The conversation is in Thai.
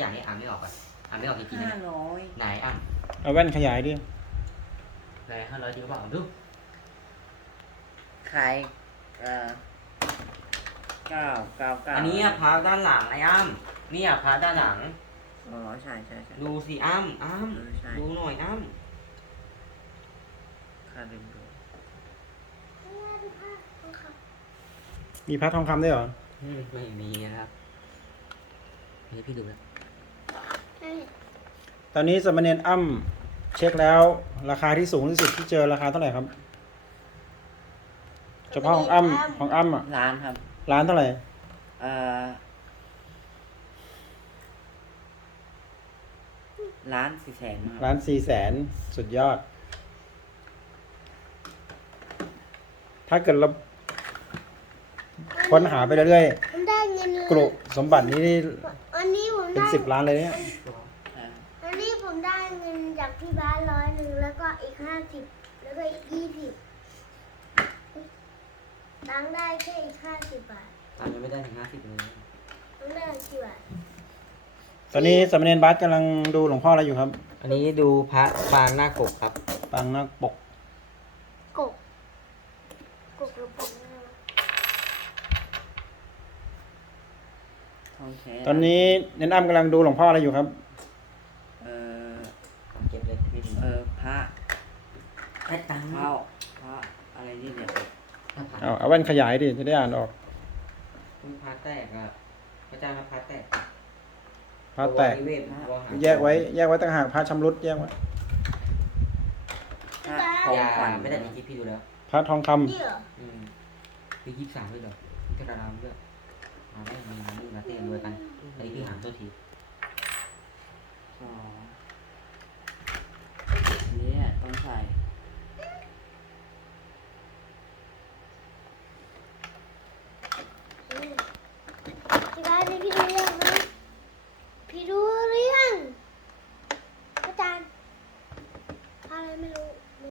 อย่างนี้อ่านไม่ออกอ่ะอ่านไม่ออกจริงๆนะ 500 ไหนอ่ะเอาแว่นขยายดิไหน500จริงหรือเปล่าดูขาย999 อันนี้อ่ะพาด้านหลังไอ้อ้ำนี่อ่ะพาด้านหลังอ๋อใช่ใช่ดูสิอ้ำใช่ดูหน่อยอ้ค่าลืมดูมีพระทองคำด้วยเหรอำไม่มีนะครับนี่พี่ดูนะตอนนี้สามเณรอ้ำเช็คแล้วราคาที่สูงที่สุดที่เจอราคาเท่าไหร่ครับเฉพาะของอ้ำอ่ะร้านครับร้านเท่าไหร่ล้าน400,000ครับร้าน400,000สุดยอด ถ้าเกิดเราค้นหาไปเรื่อยผมได้เงินๆกรุสมบัตินี้นี่อันนี้ผมเป็นได้ 10 ล้านเลยเนี่ยอันนี้ผมได้เงินจากพี่บ้าน100แล้วก็อีก50แล้วก็อีก20ตังค์ได้แค่อีก50 บาทตังค์ยังไม่ได้ถึง50เลยตังค์ได้กี่บาทตอนนี้สามเณรบาสกำลังดูหลวงพ่ออะไรอยู่ครับอันนี้ดูพระปางหน้ากบครับปางนาคปกกบหรือผมนะทองแท้ตอนนี้เน้นอ้ำกำลังดูหลวงพ่ออะไรอยู่ครับเก็บเลยพี่ดูพระแค่ตังค์พระอะไรนี่เนี่ยเอาแว่นขยายดิจะได้อ่านออกพระแตกอ่ะพระเจ้าพระแตกพระแตกนิเวศวหารแยกไว้ต่างหากพระชำรุดแยกไว้พระขอองย่าขวัญไม่ได้จริงๆพี่ดูแล้วพระทองคำนี่เหรอพี่23ด้วยเหรอพี่กระดามด้วยมาได้มีงานนี่มาเต้นรวยกันอันนี้พี่หามตัวที 2